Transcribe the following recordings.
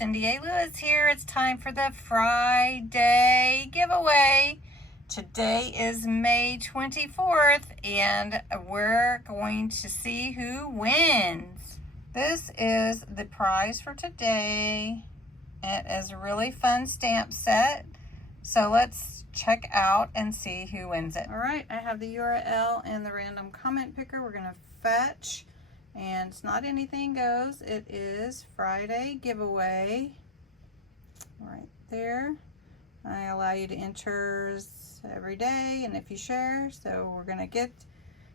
CindyALewis here. It's time for the Friday giveaway. Today is May 24th, and we're going to see who wins. This is the prize for today. It is a really fun stamp set. So let's check out and see who wins it. All right, I have the URL and the random comment picker. We're going to fetch. And it's not anything goes. It is Friday giveaway. Right there. I allow you to enter every day and if you share. So we're going to get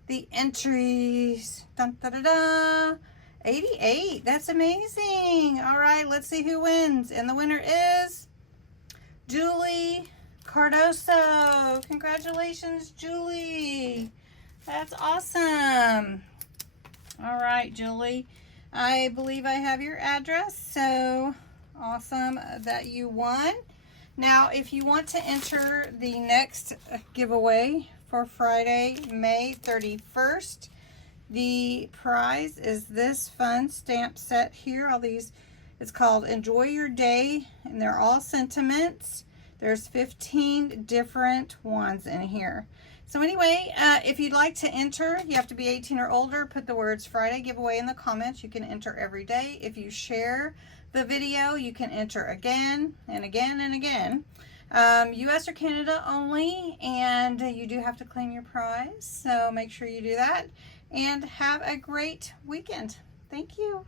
the entries. Dun, da, da, da. 88. That's amazing. All right, let's see who wins. And the winner is Julie Cardoso. Congratulations, Julie. That's awesome. All right, Julie, I believe I have your address, so awesome that you won. Now, if you want to enter the next giveaway for Friday, May 31st, the prize is this fun stamp set here. All these, it's called Enjoy Your Day, and they're all sentiments. There's 15 different ones in here. So anyway, if you'd like to enter, you have to be 18 or older. Put the words Friday giveaway in the comments. You can enter every day. If you share the video, you can enter again and again and again. US or Canada only, and you do have to claim your prize. So make sure you do that. And have a great weekend. Thank you.